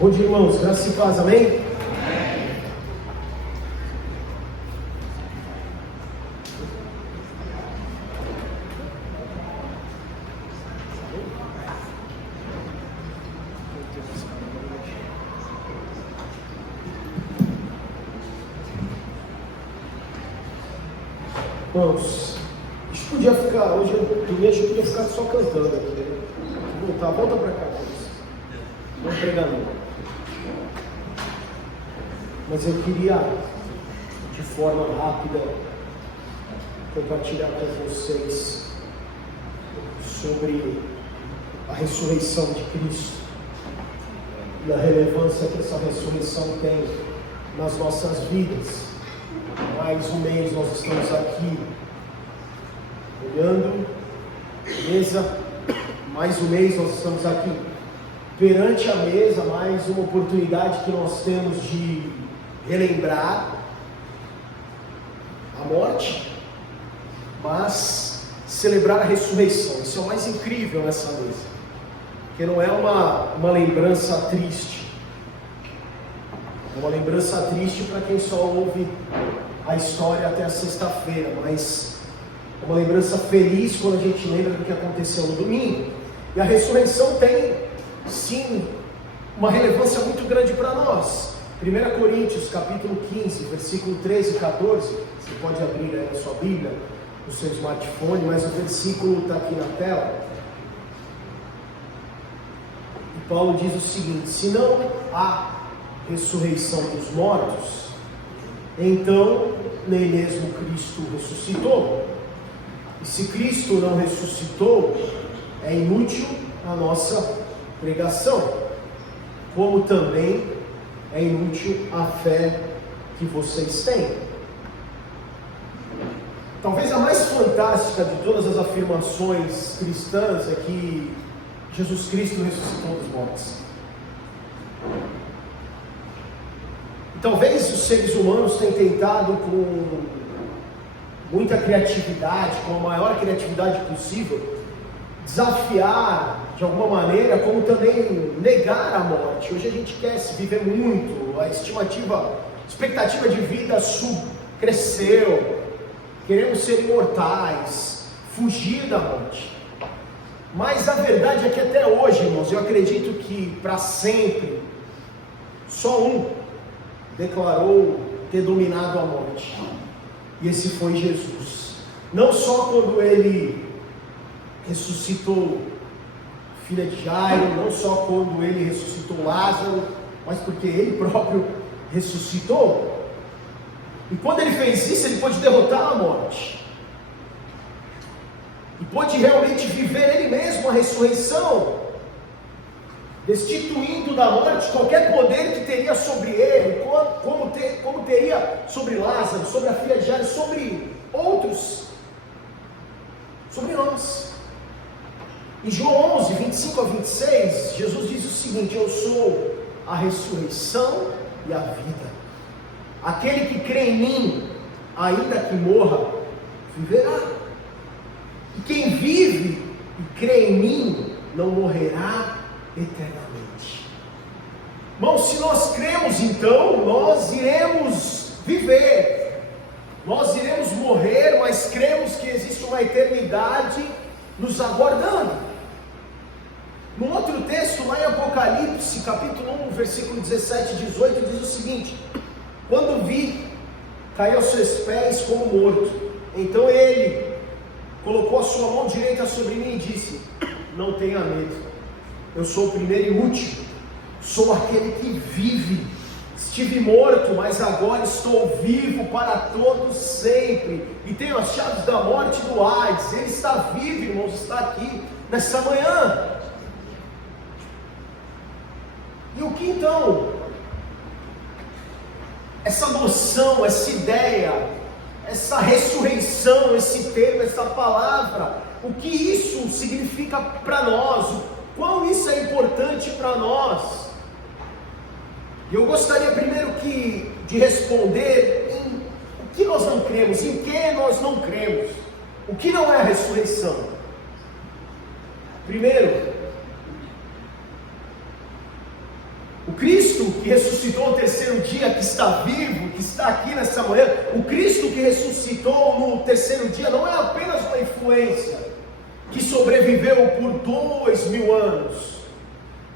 Bom dia, irmãos, graça e paz, amém? Amém. Irmãos, a gente podia ficar, hoje a gente podia ficar só cantando aqui, né? Volta pra cá, vamos pregar não. Mas eu queria, de forma rápida, compartilhar com vocês sobre a ressurreição de Cristo e a relevância que essa ressurreição tem nas nossas vidas. Mais um mês nós estamos aqui olhando a mesa, mais um mês nós estamos aqui perante a mesa, mais uma oportunidade que nós temos de relembrar a morte, mas celebrar a ressurreição. Isso é o mais incrível nessa mesa, porque não é uma lembrança triste, é uma lembrança triste para quem só ouve a história até a sexta-feira, mas é uma lembrança feliz quando a gente lembra do que aconteceu no domingo. E a ressurreição tem, sim, uma relevância muito grande para nós. 1 Coríntios capítulo 15, versículo 13 e 14, você pode abrir aí na sua Bíblia, no seu smartphone, mas o versículo está aqui na tela. E Paulo diz o seguinte: se não há ressurreição dos mortos, então nem mesmo Cristo ressuscitou. E se Cristo não ressuscitou, é inútil a nossa pregação, como também é inútil a fé que vocês têm. Talvez a mais fantástica de todas as afirmações cristãs é que Jesus Cristo ressuscitou dos mortos. E talvez os seres humanos tenham tentado com muita criatividade, com a maior criatividade possível, desafiar de alguma maneira, como também negar a morte. Hoje a gente quer se viver muito, a expectativa de vida cresceu, queremos ser imortais, fugir da morte. Mas a verdade é que até hoje, irmãos, eu acredito que para sempre, só um declarou ter dominado a morte, e esse foi Jesus. Não só quando ele ressuscitou filha de Jairo, não só quando ele ressuscitou Lázaro, mas porque ele próprio ressuscitou. E quando ele fez isso, ele pôde derrotar a morte, e pôde realmente viver ele mesmo a ressurreição, destituindo da morte qualquer poder que teria sobre ele, como teria sobre Lázaro, sobre a filha de Jairo, sobre outros, sobre nós. Em João 11, 25 a 26, Jesus diz o seguinte: eu sou a ressurreição e a vida. Aquele que crê em mim, ainda que morra, viverá. E quem vive e crê em mim, não morrerá eternamente. Irmãos, se nós cremos, então nós iremos viver, nós iremos morrer, mas cremos que existe uma eternidade nos aguardando. Num outro texto, lá em Apocalipse, capítulo 1, versículo 17 e 18, diz o seguinte: quando vi, caí aos seus pés como morto. Então ele colocou a sua mão direita sobre mim e disse: não tenha medo, eu sou o primeiro e último, sou aquele que vive. Estive morto, mas agora estou vivo para todos sempre, e tenho as chaves da morte e do Hades. Ele está vivo, irmãos, está aqui nessa manhã. E o que então, essa noção, essa ideia, essa ressurreição, esse termo, essa palavra, o que isso significa para nós, o quão isso é importante para nós? E eu gostaria primeiro de responder em o que nós não cremos, em que nós não cremos, o que não é a ressurreição. Primeiro, O Cristo que ressuscitou no terceiro dia, que está vivo, que está aqui nessa manhã, o Cristo que ressuscitou no terceiro dia não é apenas uma influência que sobreviveu por 2000 anos.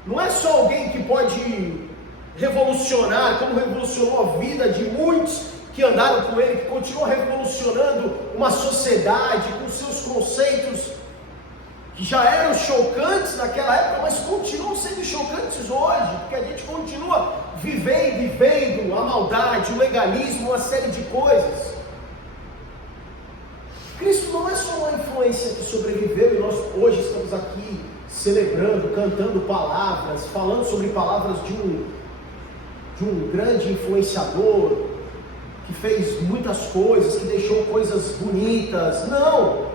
Não é só alguém que pode revolucionar, como revolucionou a vida de muitos que andaram com ele, que continuou revolucionando uma sociedade com seus conceitos que já eram chocantes naquela época, mas continuam sendo chocantes hoje, porque a gente continua vivendo a maldade, o legalismo, uma série de coisas. Cristo não é só uma influência que sobreviveu e nós hoje estamos aqui celebrando, cantando palavras, falando sobre palavras de um grande influenciador que fez muitas coisas, que deixou coisas bonitas. Não!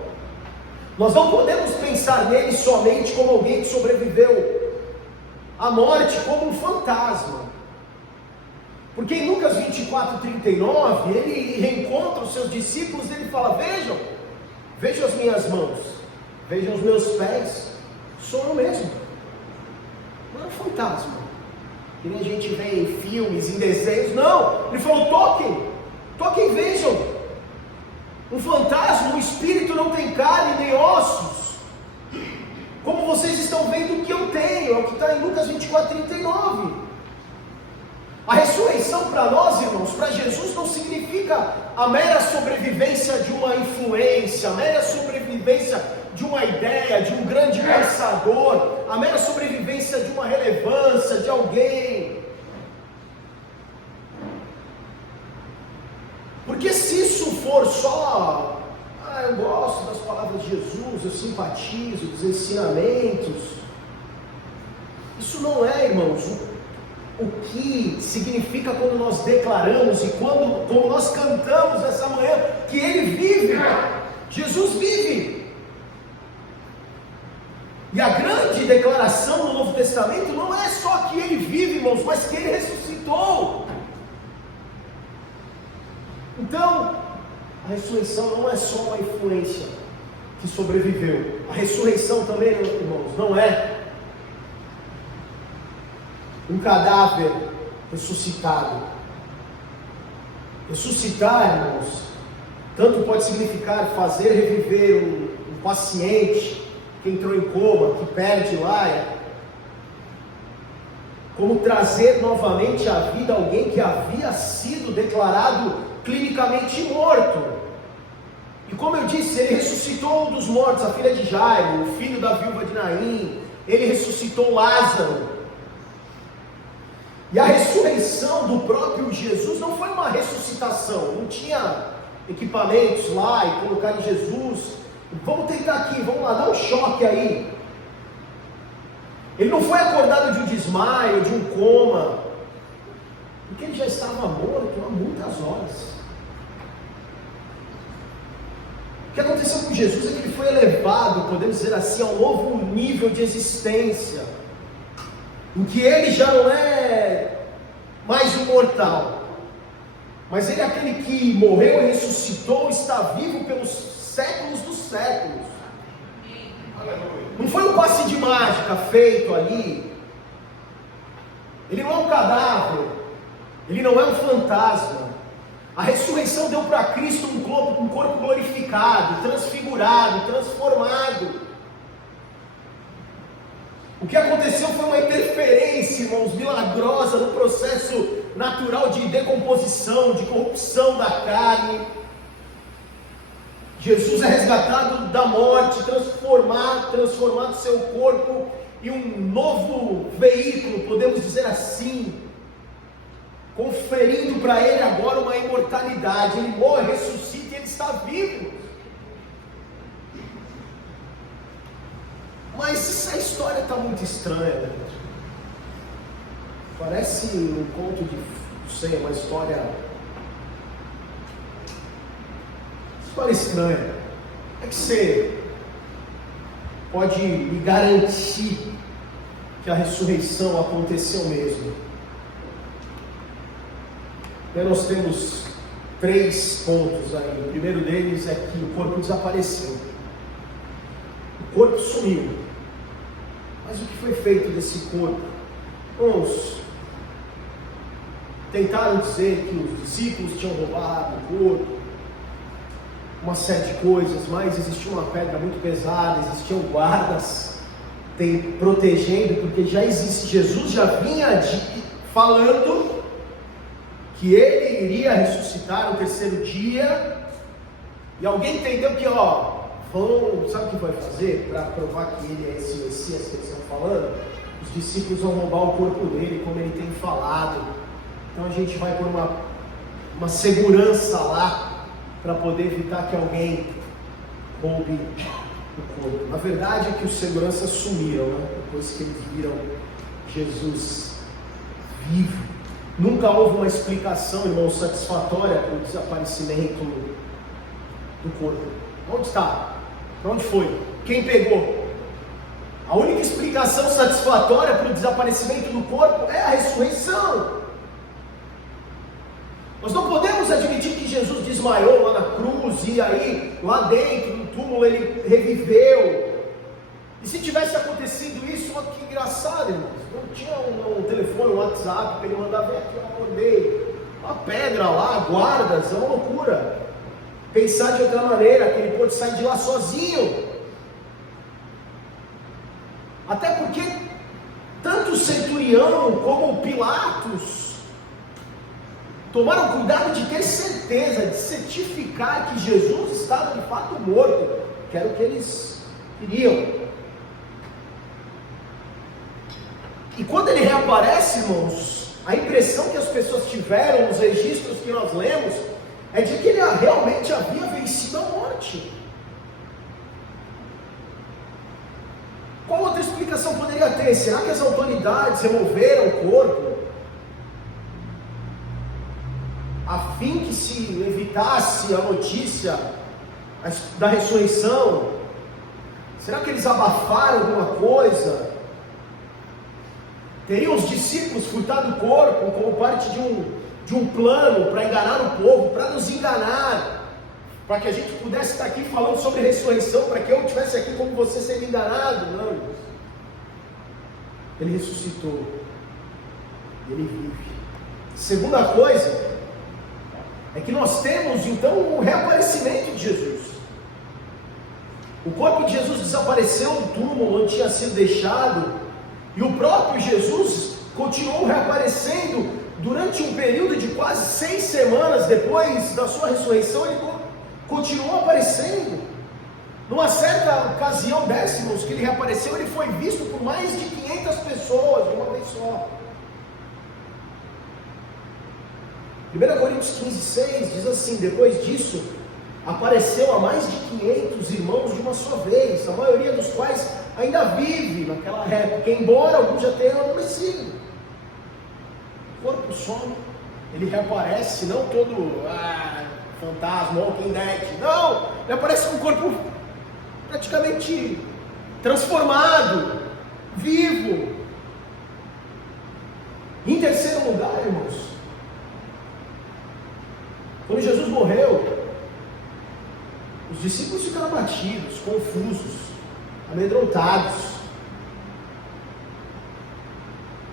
Nós não podemos pensar nele somente como alguém que sobreviveu à morte, como um fantasma. Porque em Lucas 24:39, ele reencontra os seus discípulos e ele fala: vejam as minhas mãos, vejam os meus pés, sou eu mesmo. Não é um fantasma, que nem a gente vê em filmes, em desenhos. Não, ele falou: toquem e vejam. Um fantasma, um espírito não tem carne nem ossos, como vocês estão vendo o que eu tenho. É o que está em Lucas 24:39. A ressurreição para nós, irmãos, para Jesus não significa a mera sobrevivência de uma influência, a mera sobrevivência de uma ideia, de um grande pensador, a mera sobrevivência de uma relevância, de alguém. Porque se isso for só, eu gosto das palavras de Jesus, eu simpatizo dos ensinamentos, isso não é, irmãos, o que significa quando nós declaramos e como nós cantamos essa manhã, que Ele vive, Jesus vive. E a grande declaração no Novo Testamento não é só que Ele vive, irmãos, mas que Ele ressuscitou. Então, a ressurreição não é só uma influência que sobreviveu. A ressurreição também, irmãos, não é um cadáver ressuscitado. Ressuscitar, irmãos, tanto pode significar fazer reviver um paciente que entrou em coma, que perde lá, como trazer novamente à vida alguém que havia sido declarado clinicamente morto. E como eu disse, ele ressuscitou um dos mortos, a filha de Jairo, o filho da viúva de Naim. Ele ressuscitou Lázaro. E a ressurreição do próprio Jesus não foi uma ressuscitação, não tinha equipamentos lá e colocaram Jesus, vamos tentar aqui, vamos lá, dá um choque aí. Ele não foi acordado de um desmaio, de um coma, porque ele já estava morto há muitas horas. O que aconteceu com Jesus é que ele foi elevado, podemos dizer assim, a um novo nível de existência, em que ele já não é mais um mortal, mas ele é aquele que morreu e ressuscitou, está vivo pelos séculos dos séculos. Não foi um passe de mágica feito ali. Ele não é um cadáver, ele não é um fantasma. A ressurreição deu para Cristo um corpo glorificado, transfigurado, transformado. O que aconteceu foi uma interferência, irmãos, milagrosa no processo natural de decomposição, de corrupção da carne. Jesus é resgatado da morte, transformado seu corpo em um novo veículo, podemos dizer assim, conferindo para ele agora uma imortalidade. Ele morre, ressuscita e ele está vivo. Mas essa história está muito estranha, né? Parece um conto de, não sei, uma história estranha. É que você pode me garantir que a ressurreição aconteceu mesmo? E nós temos 3 pontos aí. O primeiro deles é que o corpo desapareceu. O corpo sumiu. Mas o que foi feito desse corpo? Irmãos, tentaram dizer que os discípulos tinham roubado o corpo, uma série de coisas, mas existia uma pedra muito pesada, existiam guardas protegendo, porque Jesus já vinha falando que ele iria ressuscitar no terceiro dia, e alguém entendeu que, sabe o que vai fazer para provar que ele é esse Messias que eles estão falando? Os discípulos vão roubar o corpo dele, como ele tem falado. Então a gente vai por uma segurança lá, para poder evitar que alguém roube o corpo. Na verdade é que os seguranças sumiram, né? Depois que eles viram Jesus vivo. Nunca houve uma explicação, irmão, satisfatória para o desaparecimento do corpo. Onde está? Para onde foi? Quem pegou? A única explicação satisfatória para o desaparecimento do corpo é a ressurreição. Nós não podemos admitir que Jesus desmaiou lá na cruz e aí lá dentro do túmulo ele reviveu. E se tivesse acontecido isso, olha que engraçado, irmãos. Não tinha um telefone, um WhatsApp para ele mandar: vem aqui, eu acordei. Uma pedra lá, guardas, é uma loucura. Pensar de outra maneira, que ele pôde sair de lá sozinho. Até porque tanto o centurião como o Pilatos tomaram cuidado de ter certeza, de certificar que Jesus estava de fato morto, que era o que eles queriam. E quando ele reaparece, irmãos, a impressão que as pessoas tiveram nos registros que nós lemos é de que ele realmente havia vencido a morte. Qual outra explicação poderia ter? Será que as autoridades removeram o corpo a fim que se evitasse a notícia da ressurreição? Será que eles abafaram alguma coisa? Teriam os discípulos furtado o corpo como parte de um plano para enganar o povo, para nos enganar, para que a gente pudesse estar aqui falando sobre ressurreição, para que eu estivesse aqui como você sendo enganado? Não, irmãos. Ele ressuscitou, ele vive. Segunda coisa é que nós temos então o reaparecimento de Jesus. O corpo de Jesus desapareceu do túmulo onde tinha sido deixado, e o próprio Jesus continuou reaparecendo durante um período de quase 6 semanas depois da sua ressurreição. Ele continuou aparecendo. Numa certa ocasião décimos que ele reapareceu, ele foi visto por mais de 500 pessoas de uma vez só. 1 Coríntios 15:6 diz assim: depois disso, apareceu a mais de 500 irmãos de uma só vez, a maioria dos quais ainda vive naquela época, embora alguns já tenham adormecido. O corpo some, ele reaparece, não todo fantasma, Walking Dead, não, ele aparece com o corpo praticamente transformado, vivo. Em terceiro lugar, irmãos, quando Jesus morreu, os discípulos ficaram abatidos, confusos, amedrontados.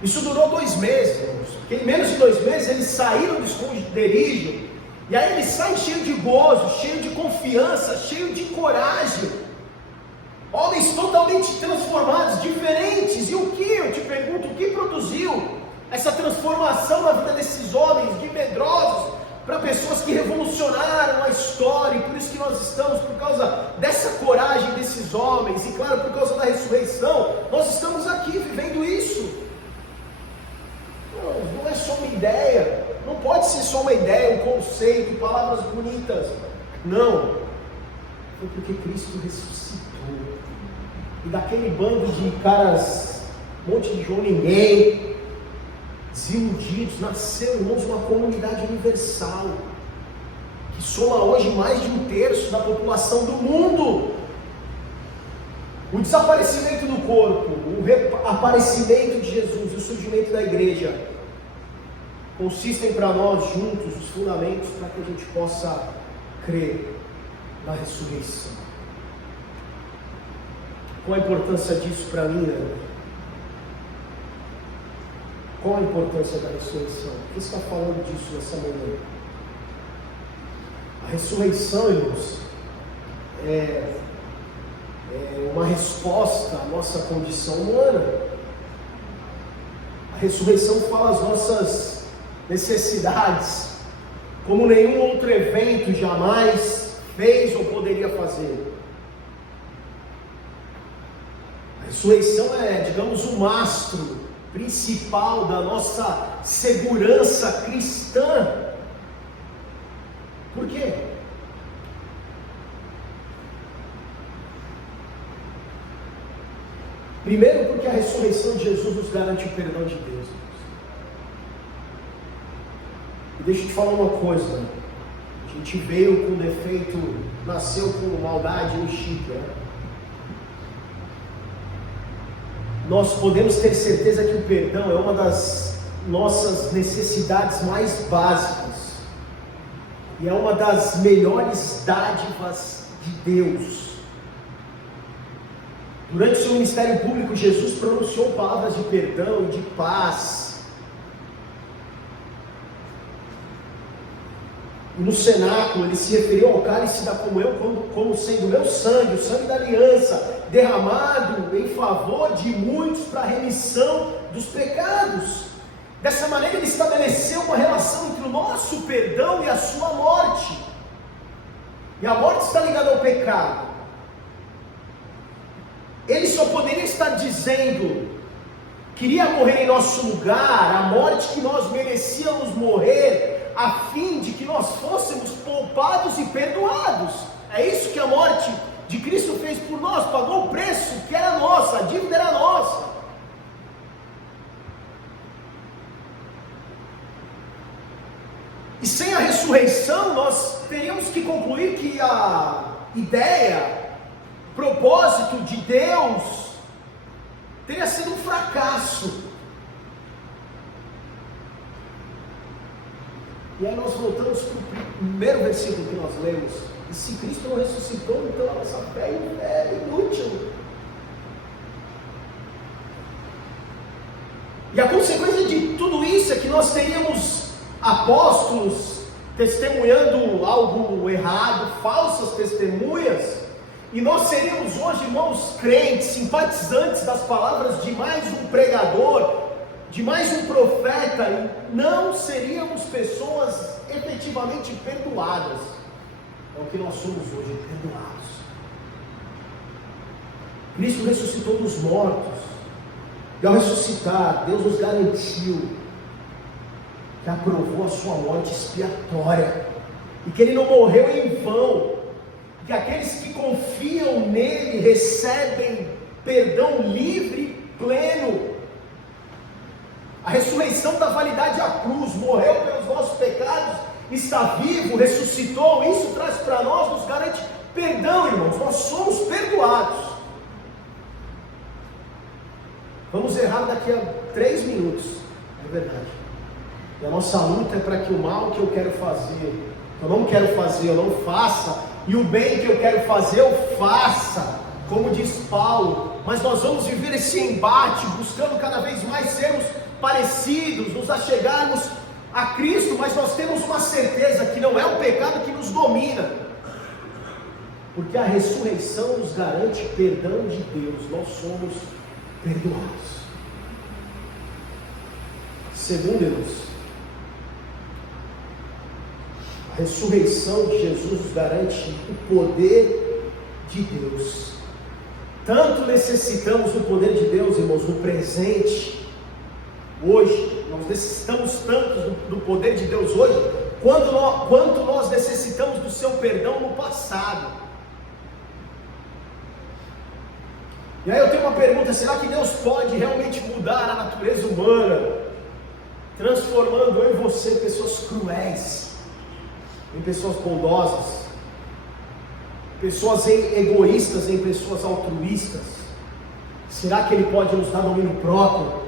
Isso durou 2 meses, irmãos, porque em menos de 2 meses eles saíram do esconderijo, e aí eles saem cheios de gozo, cheios de confiança, cheios de coragem, homens totalmente transformados, diferentes. E o que, eu te pergunto, o que produziu essa transformação na vida desses homens, de medrosos para pessoas que revolucionaram a história? E por isso que nós estamos, por causa dessa coragem desses homens, e claro, por causa da ressurreição, nós estamos aqui vivendo isso. Não é só uma ideia, não pode ser só uma ideia, um conceito, palavras bonitas. Não, foi porque Cristo ressuscitou. E daquele bando de caras, um monte de João ninguém, desiludidos, nasceu, irmãos, uma comunidade universal, que soma hoje mais de 1/3 da população do mundo. O desaparecimento do corpo, o reaparecimento de Jesus e o surgimento da igreja consistem para nós juntos os fundamentos para que a gente possa crer na ressurreição. Qual a importância disso para mim, né? Qual a importância da ressurreição? Por que está falando disso nessa manhã? A ressurreição, irmãos, é uma resposta à nossa condição humana. A ressurreição fala as nossas necessidades, como nenhum outro evento jamais fez ou poderia fazer. A ressurreição é, digamos, o mastro principal da nossa segurança cristã. Por quê? Primeiro, porque a ressurreição de Jesus nos garante o perdão de Deus. E deixa eu te falar uma coisa: a gente veio com defeito, nasceu com maldade no chip, né? Nós podemos ter certeza que o perdão é uma das nossas necessidades mais básicas, e é uma das melhores dádivas de Deus. Durante o seu ministério público, Jesus pronunciou palavras de perdão e de paz. E no cenáculo, ele se referiu ao cálice da comunhão como sendo o meu sangue, o sangue da aliança, derramado em favor de muitos para a remissão dos pecados. Dessa maneira, ele estabeleceu uma relação entre o nosso perdão e a sua morte. E a morte está ligada ao pecado. Ele só poderia estar dizendo que iria morrer em nosso lugar, a morte que nós merecíamos morrer, a fim de que nós fôssemos poupados e perdoados. É isso que a morte de Cristo fez por nós, pagou o preço que era nosso, a dívida era nossa. E sem a ressurreição, nós teríamos que concluir que a ideia, propósito de Deus teria sido um fracasso. E aí nós voltamos para o primeiro versículo que nós lemos: e se Cristo não ressuscitou, então a nossa fé é inútil. E a consequência de tudo isso é que nós teríamos apóstolos testemunhando algo errado, falsas testemunhas. E nós seríamos hoje, irmãos, crentes, simpatizantes das palavras de mais um pregador, de mais um profeta, e não seríamos pessoas efetivamente perdoadas. É o que nós somos hoje, perdoados. Cristo ressuscitou dos mortos, e ao ressuscitar, Deus nos garantiu que aprovou a sua morte expiatória, e que Ele não morreu em vão, que aqueles que confiam nele recebem perdão livre e pleno. A ressurreição da validade à cruz, morreu pelos nossos pecados, está vivo, ressuscitou. Isso traz para nós, nos garante perdão, irmãos. Nós somos perdoados. Vamos errar daqui a 3 minutos, é verdade. E a nossa luta é para que o mal que eu quero fazer, eu não quero fazer, eu não faça, e o bem que eu quero fazer, eu faça, como diz Paulo. Mas nós vamos viver esse embate, buscando cada vez mais sermos parecidos, nos achegarmos a Cristo, mas nós temos uma certeza que não é o pecado que nos domina, porque a ressurreição nos garante perdão de Deus. Nós somos perdoados. Segundo, irmãos, a ressurreição de Jesus nos garante o poder de Deus. Tanto necessitamos do poder de Deus, irmãos, no presente, hoje. Nós necessitamos tanto do poder de Deus hoje, quanto nós necessitamos do seu perdão no passado. E aí eu tenho uma pergunta: será que Deus pode realmente mudar a natureza humana, transformando eu e você, pessoas cruéis, em pessoas bondosas, pessoas egoístas em pessoas altruístas? Será que Ele pode nos dar domínio próprio?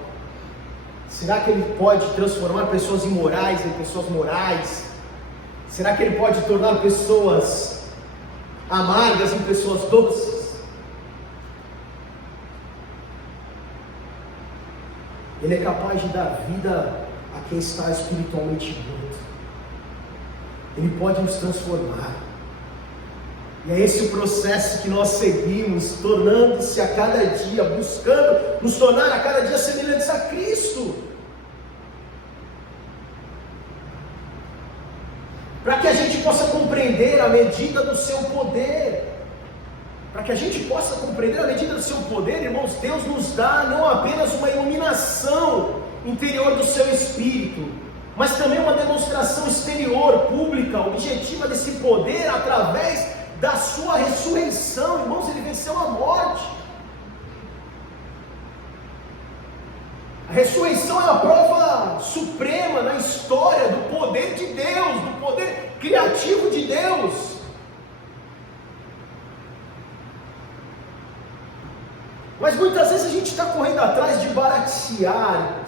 Será que Ele pode transformar pessoas imorais em pessoas morais? Será que Ele pode tornar pessoas amargas em pessoas doces? Ele é capaz de dar vida a quem está espiritualmente morto. Ele pode nos transformar. E é esse o processo que nós seguimos, tornando-se a cada dia, buscando nos tornar a cada dia semelhantes a Cristo. Para que a gente possa compreender a medida do seu poder. Para que a gente possa compreender a medida do seu poder, irmãos, Deus nos dá não apenas uma iluminação interior do seu espírito, mas também uma demonstração exterior, pública, objetiva desse poder através da sua ressurreição. Irmãos, ele venceu a morte. A ressurreição é a prova suprema na história do poder de Deus, do poder criativo de Deus. Mas muitas vezes a gente está correndo atrás de baratear,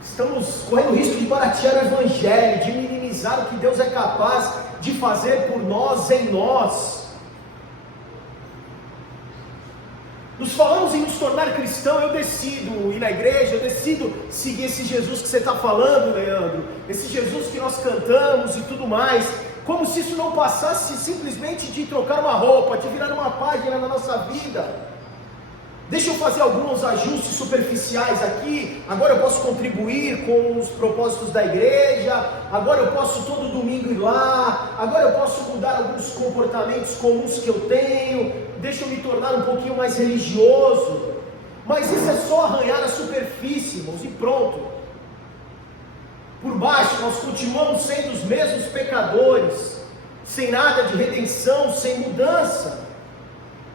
estamos correndo o risco de baratear o Evangelho, de minimizar o que Deus é capaz de fazer por nós, em nós. Nos falamos em nos tornar cristão, eu decido ir na igreja, eu decido seguir esse Jesus que você está falando, Leandro, esse Jesus que nós cantamos e tudo mais, como se isso não passasse simplesmente de trocar uma roupa, de virar uma página na nossa vida. Deixa eu fazer alguns ajustes superficiais aqui, agora eu posso contribuir com os propósitos da igreja, agora eu posso todo domingo ir lá, agora eu posso mudar alguns comportamentos comuns que eu tenho, deixa eu me tornar um pouquinho mais religioso. Mas isso é só arranhar a superfície, irmãos, e pronto. Por baixo nós continuamos sendo os mesmos pecadores, sem nada de redenção, sem mudança.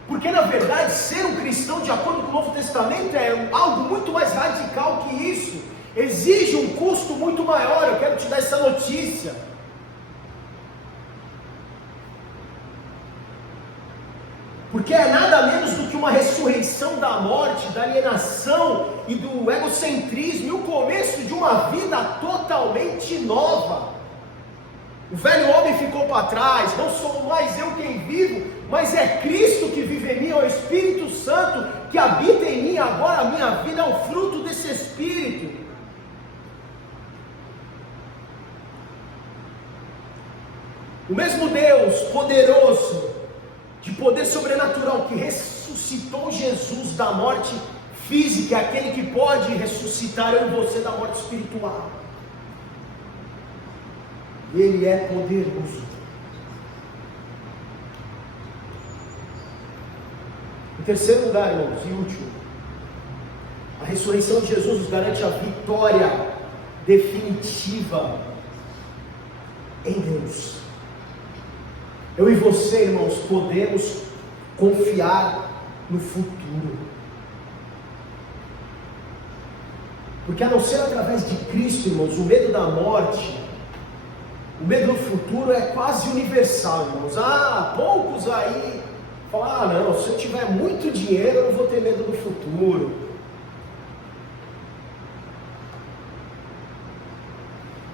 Porque na verdade ser um cristão de acordo com o Novo Testamento é algo muito mais radical que isso, exige um custo muito maior. Eu quero te dar essa notícia. Porque é nada menos do que uma ressurreição da morte, da alienação e do egocentrismo, e o começo de uma vida totalmente nova. O velho homem ficou para trás, não sou mais eu quem vivo, mas é Cristo que vive em mim, é o Espírito Santo que habita em mim. Agora a minha vida é o fruto desse Espírito. O mesmo Deus poderoso, de poder sobrenatural, que ressuscitou Jesus da morte física, é aquele que pode ressuscitar eu e você da morte espiritual. Ele é poderoso. Em terceiro lugar, irmãos, e último, a ressurreição de Jesus nos garante a vitória definitiva em Deus. Eu e você, irmãos, podemos confiar no futuro. Porque a não ser através de Cristo, irmãos, o medo da morte, o medo do futuro é quase universal, irmãos. Poucos aí falam, não, se eu tiver muito dinheiro eu não vou ter medo do futuro.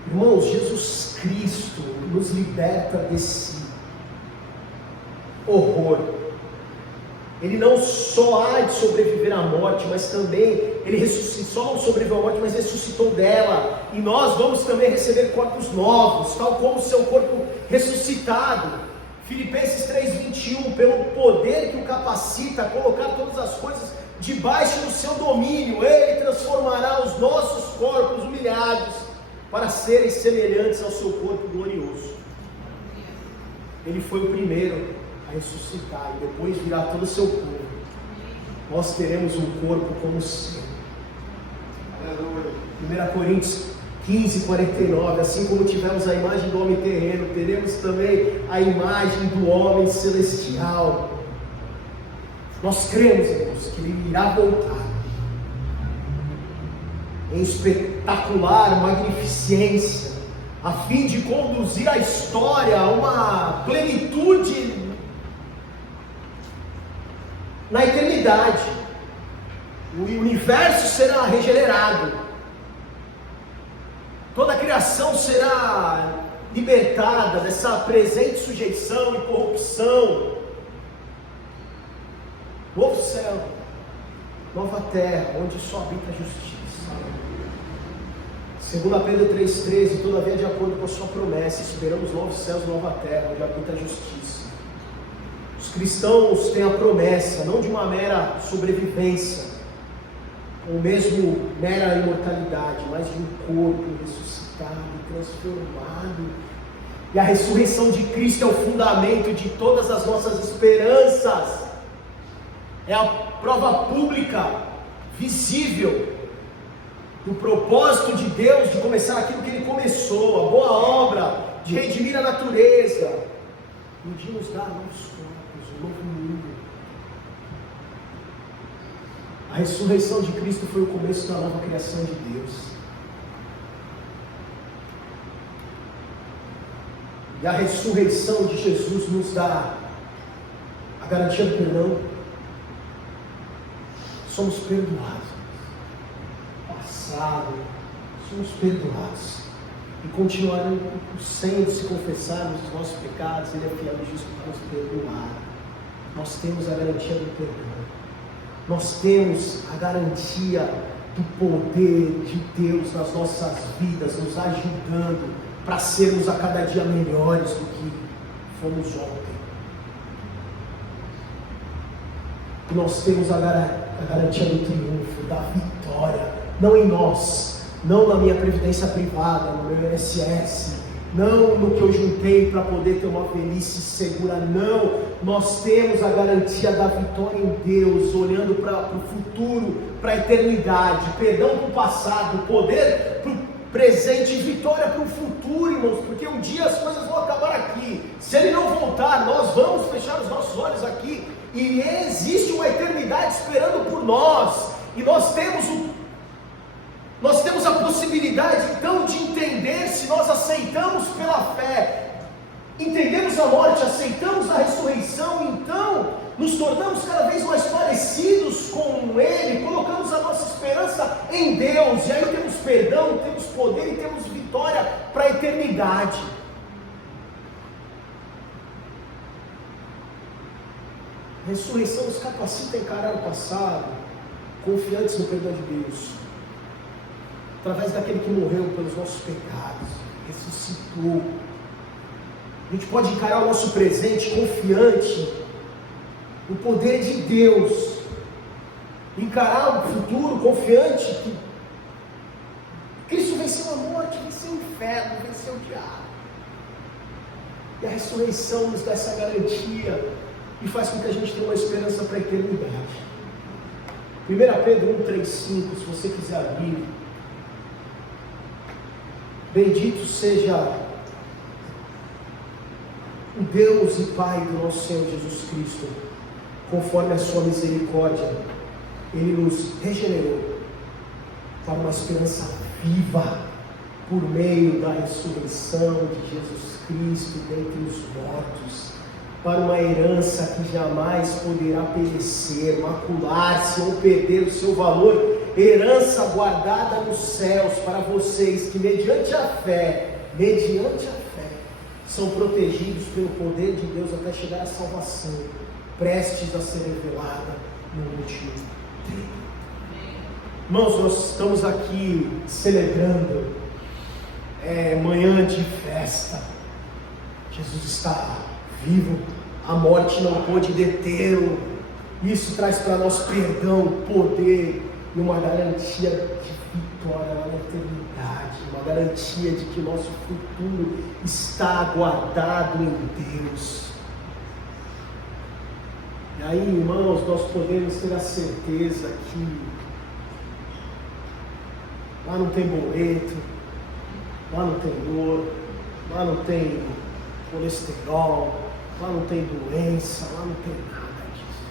Irmãos, Jesus Cristo nos liberta desse horror. Ele não só há de sobreviver à morte, mas também ele ressuscitou, só não sobreviveu à morte, mas ressuscitou dela, e nós vamos também receber corpos novos, tal como o seu corpo ressuscitado. Filipenses 3:21, pelo poder que o capacita a colocar todas as coisas debaixo do seu domínio, ele transformará os nossos corpos humilhados para serem semelhantes ao seu corpo glorioso. Ele foi o primeiro a ressuscitar, e depois virá todo o seu corpo. Nós teremos um corpo como o seu. 1 Coríntios 15:49, assim como tivemos a imagem do homem terreno, teremos também a imagem do homem celestial. Nós cremos, irmãos, que ele irá voltar em espetacular magnificência, a fim de conduzir a história a uma plenitude na eternidade. O universo será regenerado, toda a criação será libertada dessa presente sujeição e corrupção. Novo céu, nova terra, onde só habita a justiça. 2 Pedro 3,13, todavia de acordo com a sua promessa, esperamos novos céus e nova terra, onde habita a justiça. Os cristãos têm a promessa, não de uma mera sobrevivência, ou mesmo mera imortalidade, mas de um corpo ressuscitado, transformado. E a ressurreição de Cristo é o fundamento de todas as nossas esperanças. É a prova pública, visível, do propósito de Deus de começar aquilo que Ele começou, a boa obra de redimir a natureza, e de nos dar novos corpos, um novo mundo. A ressurreição de Cristo foi o começo da nova criação de Deus. E a ressurreição de Jesus nos dá a garantia do perdão. Somos perdoados. Passado, somos perdoados. E continuaremos sendo, se confessarmos os nossos pecados, Ele é fiel e justo para nos perdoar. Nós temos a garantia do perdão. Nós temos a garantia do poder de Deus nas nossas vidas, nos ajudando para sermos a cada dia melhores do que fomos ontem. E nós temos a garantia do triunfo, da vitória, não em nós, não na minha previdência privada, no meu INSS, não no que eu juntei para poder ter uma velhice segura, não. Nós temos a garantia da vitória em Deus, olhando para o futuro, para a eternidade, perdão para o passado, poder para o presente e vitória para o futuro, irmãos, porque um dia as coisas vão acabar aqui. Se Ele não voltar, nós vamos fechar os nossos olhos aqui, e existe uma eternidade esperando por nós, e nós temos a possibilidade então de entender, se nós aceitamos pela fé, entendemos a morte, aceitamos a ressurreição, então nos tornamos cada vez mais parecidos com Ele, colocamos a nossa esperança em Deus, e aí temos perdão, temos poder e temos vitória para a eternidade. A ressurreição nos capacita a encarar o passado, confiantes no perdão de Deus, através daquele que morreu pelos nossos pecados, ressuscitou. A gente pode encarar o nosso presente confiante no poder de Deus, encarar o futuro confiante que Cristo venceu a morte, venceu o inferno, venceu o diabo. E a ressurreição nos dá essa garantia e faz com que a gente tenha uma esperança para a eternidade. 1 Pedro 1,3,5, se você quiser abrir. Bendito seja o Deus e Pai do nosso Senhor Jesus Cristo, conforme a sua misericórdia, Ele nos regenerou para uma esperança viva, por meio da ressurreição de Jesus Cristo dentre os mortos, para uma herança que jamais poderá perecer, macular-se ou perder o seu valor, herança guardada nos céus para vocês que mediante a fé, são protegidos pelo poder de Deus até chegar à salvação, prestes a ser revelada no último tempo. Irmãos, nós estamos aqui celebrando, manhã de festa. Jesus está vivo, a morte não pôde detê-lo. Isso traz para nós perdão, poder e uma garantia de vitória na eternidade, uma garantia de que o nosso futuro está guardado em Deus. E aí, irmãos, nós podemos ter a certeza que lá não tem boleto, lá não tem dor, lá não tem colesterol, lá não tem doença, lá não tem nada disso.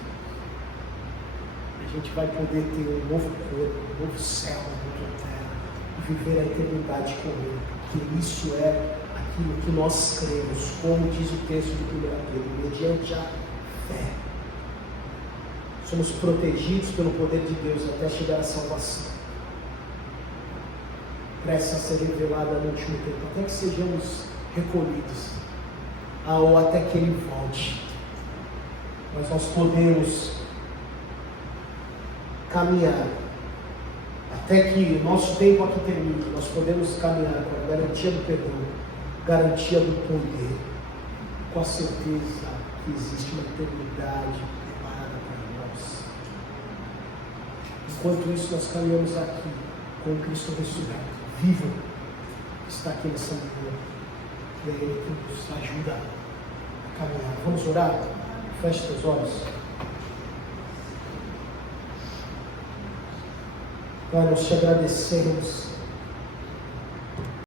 A gente vai poder ter um novo corpo, um novo céu, uma nova terra, e viver a eternidade com Ele, porque isso é aquilo que nós cremos, como diz o texto de 1 Pedro, mediante a fé. Somos protegidos pelo poder de Deus até chegar à salvação, prestes a ser revelada no último tempo, até que sejamos recolhidos, ou até que Ele volte. Mas nós podemos caminhar até que o nosso tempo aqui termine, nós podemos caminhar com a garantia do perdão, garantia do poder, com a certeza que existe uma eternidade preparada para nós. Enquanto isso, nós caminhamos aqui com Cristo ressurreto, vivo, que está aqui nessa manhã, e é Ele que nos ajuda a caminhar. Vamos orar? Feche teus olhos. Pai, nós te agradecemos